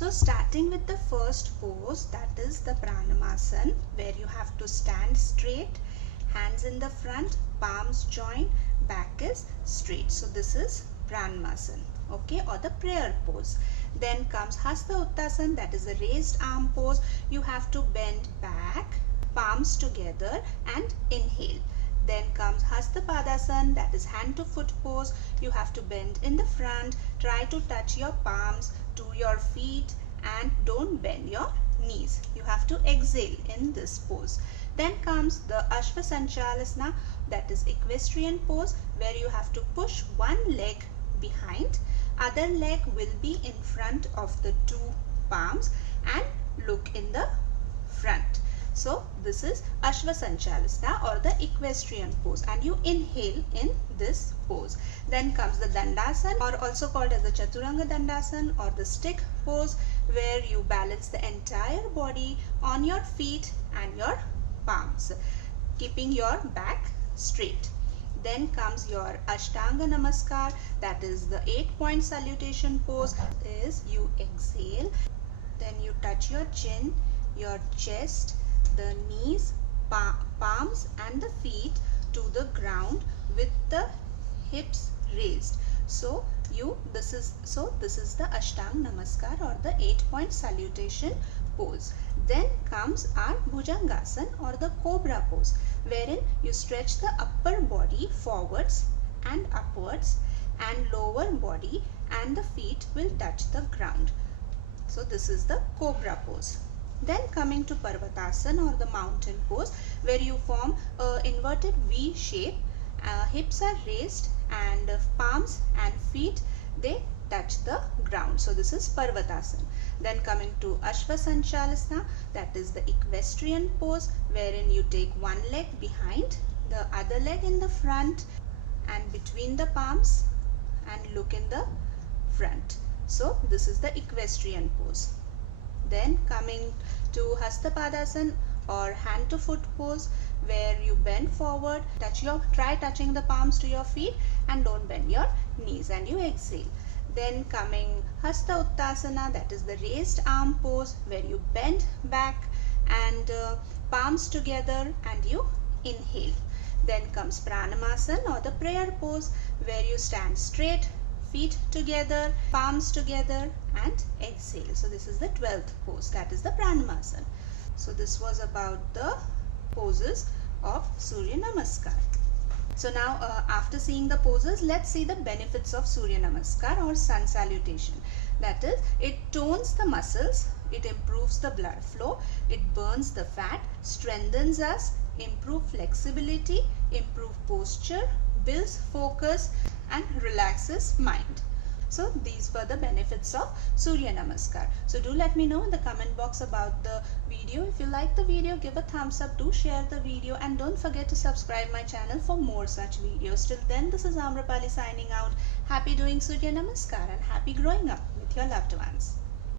So starting with the first pose, that is the Pranamasan, where you have to stand straight, hands in the front, palms joined, back is straight. So this is Pranamasan, okay, or the prayer pose. Then comes Hasta Uttasana, that is a raised arm pose. You have to bend back, palms together and inhale. Then comes Hasta Padasana, that is hand to foot pose. You have to bend in the front, try to touch your palms to your feet and don't bend your knees. You have to exhale in this pose. Then comes the Ashva Sanchalasana, that is equestrian pose, where you have to push one leg behind, other leg will be in front of the two palms and look in the front. So this is Ashva Sanchalasana or the equestrian pose, and you inhale in this pose. Then comes the Dandasana, or also called as the Chaturanga Dandasana or the stick pose, where you balance the entire body on your feet and your palms, keeping your back straight. Then comes your Ashtanga Namaskar, that is the 8-point salutation pose. Is you exhale, then you touch your chin, your chest, the knees, palms and the feet to the ground with the hips raised. So this is the Ashtanga Namaskar or the 8-point salutation pose. Then comes our Bhujangasana or the cobra pose, wherein you stretch the upper body forwards and upwards and lower body and the feet will touch the ground. So this is the cobra pose. Then coming to Parvatasana or the mountain pose, where you form an inverted V shape, hips are raised and palms and feet, they touch the ground. So this is Parvatasana. Then coming to Ashva Sanchalasana, that is the equestrian pose, wherein you take one leg behind, the other leg in the front and between the palms and look in the front. So this is the equestrian pose. Then coming to Hasta Padasana or hand to foot pose, where you bend forward, try touching the palms to your feet and don't bend your knees, and you exhale. Then coming Hasta Uttasana, that is the raised arm pose, where you bend back and palms together and you inhale. Then comes Pranamasana or the prayer pose, where you stand straight, feet together, palms together and exhale. So this is the 12th pose, that is the Pranamasana. So this was about the poses of Surya Namaskar. So now after seeing the poses, let's see the benefits of Surya Namaskar or Sun Salutation. That is, it tones the muscles, it improves the blood flow, it burns the fat, strengthens us, improve flexibility, improve posture, builds focus and relaxes mind. So these were the benefits of Surya Namaskar. So do let me know in the comment box about the video. If you like the video, give a thumbs up, do share the video and don't forget to subscribe my channel for more such videos. Till then, this is Amrapali signing out. Happy doing Surya Namaskar and happy growing up with your loved ones.